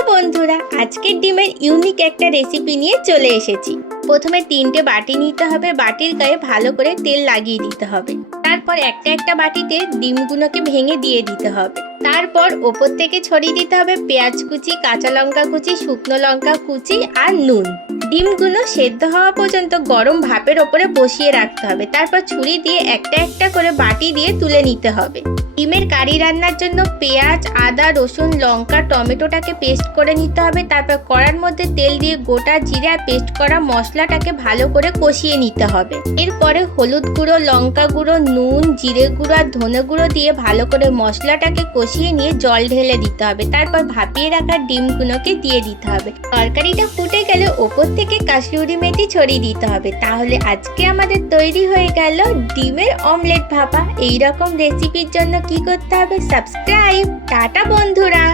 Hello বন্ধুরা, আজকের ডিমের ইউনিক একটা রেসিপি নিয়ে চলে এসেছি। প্রথমে 3টে বাটি নিতে হবে, বাটির গায়ে ভালো করে তেল লাগিয়ে দিতে হবে। তারপর একটা একটা বাটিতে ডিমগুলোকে ভেঙে দিয়ে দিতে হবে। তারপর ওপর থেকে ছড়িয়ে দিতে হবে পেঁয়াজ কুচি, কাঁচা লঙ্কা কুচি, শুকনো লঙ্কা কুচি আর নুন। ডিমগুলো সেদ্ধ হওয়া পর্যন্ত গরম ভাপের ওপরে বসিয়ে রাখতে হবে। তারপর ছুরি দিয়ে একটা একটা করে বাটি দিয়ে তুলে নিতে হবে। ডিমের কারি রান্নার জন্য পেঁয়াজ, আদা, রসুন, লঙ্কা, টমেটোটাকে পেস্ট করে নিতে হবে। তারপর কড়ার মধ্যে তেল দিয়ে গোটা জিরে আর পেস্ট করা মশলাটাকে ভালো করে কষিয়ে নিতে হবে। এরপরে হলুদ গুঁড়ো, লঙ্কা গুঁড়ো, নুন, জিরে গুঁড়ো আর ধনে গুঁড়ো দিয়ে ভালো করে মশলাটাকে কষিয়ে নিয়ে জল ঢেলে দিতে হবে। তারপর ভাপিয়ে রাখা ডিমগুলোকে দিয়ে দিতে হবে। তরকারিটা ফুটে গেলে ওপর থেকে কাসুরি মেথি ছড়িয়ে দিতে হবে। তাহলে আজকে আমাদের তৈরি হয়ে গেল ডিমের অমলেট ভাপা। এইরকম রেসিপির জন্য কি করতে হবে? সাবস্ক্রাইব। টাটা বন্ধুরা।